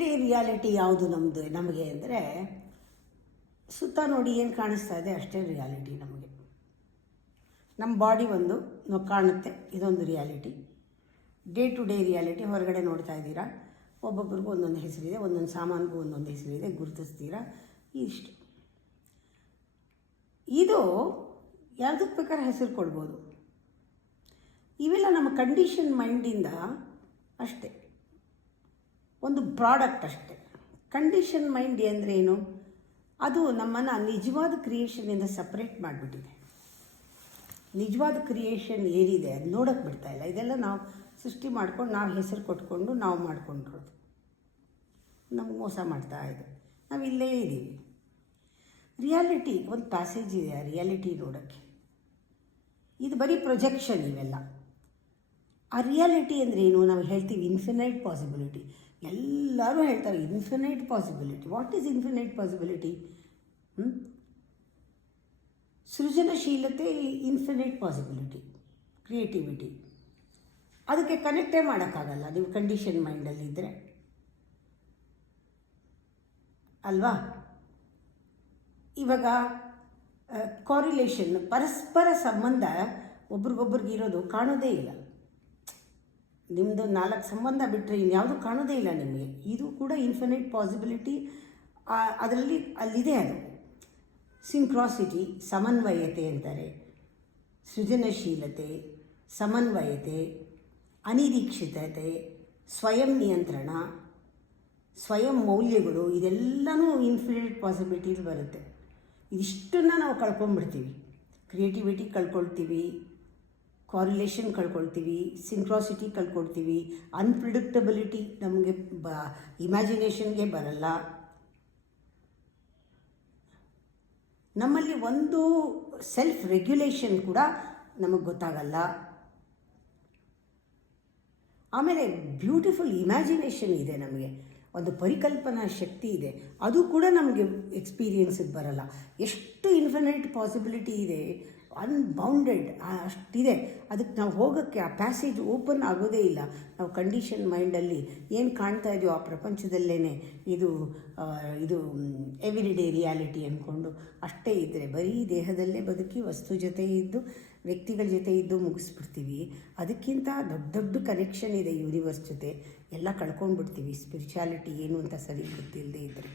Day reality ಯಾವುದು ನಮಗೆ ಅಂದರೆ ಸುತ್ತ ನೋಡಿ ಏನು ಕಾಣಿಸ್ತಾ ಇದೆ ಅಷ್ಟೇ ರಿಯಾಲಿಟಿ ನಮಗೆ. ನಮ್ಮ ಬಾಡಿ ಒಂದು ಕಾಣುತ್ತೆ, ಇದೊಂದು reality. Day to day reality ಹೊರಗಡೆ ನೋಡ್ತಾ ಇದ್ದೀರಾ, ಒಬ್ಬೊಬ್ರಿಗೂ ಒಂದೊಂದು ಹೆಸರಿದೆ, ಒಂದೊಂದು ಸಾಮಾನಿಗೂ ಒಂದೊಂದು ಹೆಸರಿದೆ, ಗುರುತಿಸ್ತೀರಾ, ಇಷ್ಟು. ಇದು ಯಾವುದಕ್ಕೆ ಬೇಕಾದ್ರೆ ಹೆಸರು ಕೊಡ್ಬೋದು. ಇವೆಲ್ಲ ನಮ್ಮ ಕಂಡೀಷನ್ ಮೈಂಡಿಂದ ಅಷ್ಟೇ, ಒಂದು ಪ್ರಾಡಕ್ಟ್ ಅಷ್ಟೇ. ಕಂಡೀಷನ್ ಮೈಂಡ್ ಅಂದರೆ ಏನು? ಅದು ನಮ್ಮನ್ನು ನಿಜವಾದ ಕ್ರಿಯೇಷನಿಂದ ಸಪ್ರೇಟ್ ಮಾಡಿಬಿಟ್ಟಿದೆ. ನಿಜವಾದ ಕ್ರಿಯೇಷನ್ ಏನಿದೆ ಅದು ನೋಡೋಕ್ಕೆ ಬಿಡ್ತಾಯಿಲ್ಲ. ಇದೆಲ್ಲ ನಾವು ಸೃಷ್ಟಿ ಮಾಡ್ಕೊಂಡು, ನಾವು ಹೆಸರು ಕೊಟ್ಕೊಂಡು ನಾವು ಮಾಡ್ಕೊಂಡಿರೋದು. ನಮ್ಗೆ ಮೋಸ ಮಾಡ್ತಾ ಇದೆ, ನಾವು ಇಲ್ಲೇ ಇದ್ದೀವಿ. ರಿಯಾಲಿಟಿ ಒಂದು ಪ್ಯಾಸೇಜ್ ಇದೆ, ಆ ರಿಯಾಲಿಟಿ ನೋಡೋಕ್ಕೆ. ಇದು ಬರೀ ಪ್ರೊಜೆಕ್ಷನ್ ಇವೆಲ್ಲ. ಆ ರಿಯಾಲಿಟಿ ಅಂದರೆ ಏನು? ನಾವು ಹೇಳ್ತೀವಿ ಇನ್ಫಿನೈಟ್ ಪಾಸಿಬಿಲಿಟಿ. ಎಲ್ಲರೂ ಹೇಳ್ತಾರೆ infinite possibility. What is infinite possibility? ಸೃಜನಶೀಲತೆ ಇನ್ಫಿನೈಟ್ ಪಾಸಿಬಿಲಿಟಿ, ಕ್ರಿಯೇಟಿವಿಟಿ. ಅದಕ್ಕೆ ಕನೆಕ್ಟೇ ಮಾಡೋಕ್ಕಾಗಲ್ಲ ನೀವು ಕಂಡೀಷನ್ ಮೈಂಡಲ್ಲಿದ್ದರೆ, ಅಲ್ವಾ? ಇವಾಗ ಕಾರಿಲೇಷನ್, ಪರಸ್ಪರ ಸಂಬಂಧ ಒಬ್ರಿಗೊಬ್ರಿಗೆ ಇರೋದು ಕಾಣೋದೇ ಇಲ್ಲ. ನಿಮ್ಮದು 4 ಸಂಬಂಧ ಬಿಟ್ಟರೆ ಇನ್ಯಾವುದು ಕಾಣೋದೇ ಇಲ್ಲ ನಿಮಗೆ. ಇದು ಕೂಡ ಇನ್ಫಿನೈಟ್ ಪಾಸಿಬಿಲಿಟಿ. ಅದರಲ್ಲಿ ಅಲ್ಲಿದೆ ಅದು. ಸಿಂಕ್ರಾಸಿಟಿ, ಸಮನ್ವಯತೆ ಅಂತಾರೆ, ಸೃಜನಶೀಲತೆ, ಸಮನ್ವಯತೆ, ಅನಿರೀಕ್ಷಿತತೆ, ಸ್ವಯಂ ನಿಯಂತ್ರಣ, ಸ್ವಯಂ ಮೌಲ್ಯಗಳು, ಇದೆಲ್ಲನೂ ಇನ್ಫಿನೈಟ್ ಪಾಸಿಬಿಲಿಟೀಸ್ ಬರುತ್ತೆ. ಇದಿಷ್ಟನ್ನು ನಾವು ಕಳ್ಕೊಂಡ್ಬಿಡ್ತೀವಿ. ಕ್ರಿಯೇಟಿವಿಟಿ ಕಳ್ಕೊಳ್ತೀವಿ, ಕಾರಿಲೇಷನ್ ಕಳ್ಕೊಳ್ತೀವಿ, ಸಿಂಕ್ರಾಸಿಟಿ ಕಳ್ಕೊಳ್ತೀವಿ, ಅನ್ಪ್ರಿಡಿಕ್ಟಬಿಲಿಟಿ ನಮಗೆ ಇಮ್ಯಾಜಿನೇಷನ್ಗೆ ಬರಲ್ಲ. ನಮ್ಮಲ್ಲಿ ಒಂದು ಸೆಲ್ಫ್ ರೆಗ್ಯುಲೇಷನ್ ಕೂಡ ನಮಗೆ ಗೊತ್ತಾಗಲ್ಲ. ಆಮೇಲೆ ಬ್ಯೂಟಿಫುಲ್ ಇಮ್ಯಾಜಿನೇಷನ್ ಇದೆ ನಮಗೆ, ಒಂದು ಪರಿಕಲ್ಪನಾ ಶಕ್ತಿ ಇದೆ, ಅದು ಕೂಡ ನಮಗೆ ಎಕ್ಸ್ಪೀರಿಯನ್ಸಿಗೆ ಬರಲ್ಲ. ಎಷ್ಟು ಇನ್ಫಿನೈಟ್ ಪಾಸಿಬಿಲಿಟಿ ಇದೆ, ಅನ್ಬೌಂಡೆಡ್ ಅಷ್ಟಿದೆ. ಅದಕ್ಕೆ ನಾವು ಹೋಗೋಕ್ಕೆ ಆ ಪ್ಯಾಸೇಜ್ ಓಪನ್ ಆಗೋದೇ ಇಲ್ಲ. ನಾವು ಕಂಡೀಷನ್ ಮೈಂಡಲ್ಲಿ ಏನು ಕಾಣ್ತಾ ಇದೆಯೋ ಆ ಪ್ರಪಂಚದಲ್ಲೇ ಇದು ಎವ್ರಿಡೇ ರಿಯಾಲಿಟಿ ಅಂದ್ಕೊಂಡು ಅಷ್ಟೇ ಇದ್ದರೆ, ಬರೀ ದೇಹದಲ್ಲೇ ಬದುಕಿ ವಸ್ತು ಜೊತೆ ಇದ್ದು ವ್ಯಕ್ತಿಗಳ ಜೊತೆ ಇದ್ದು ಮುಗಿಸ್ಬಿಡ್ತೀವಿ. ಅದಕ್ಕಿಂತ ದೊಡ್ಡ ದೊಡ್ಡ ಕನೆಕ್ಷನ್ ಇದೆ ಯೂನಿವರ್ಸ್ ಜೊತೆ, ಎಲ್ಲ ಕಳ್ಕೊಂಡ್ಬಿಡ್ತೀವಿ. ಸ್ಪಿರಿಚುಯಾಲಿಟಿ ಏನು ಅಂತ ಸರಿ ಗೊತ್ತಿಲ್ಲದೆ ಇದ್ದರೆ.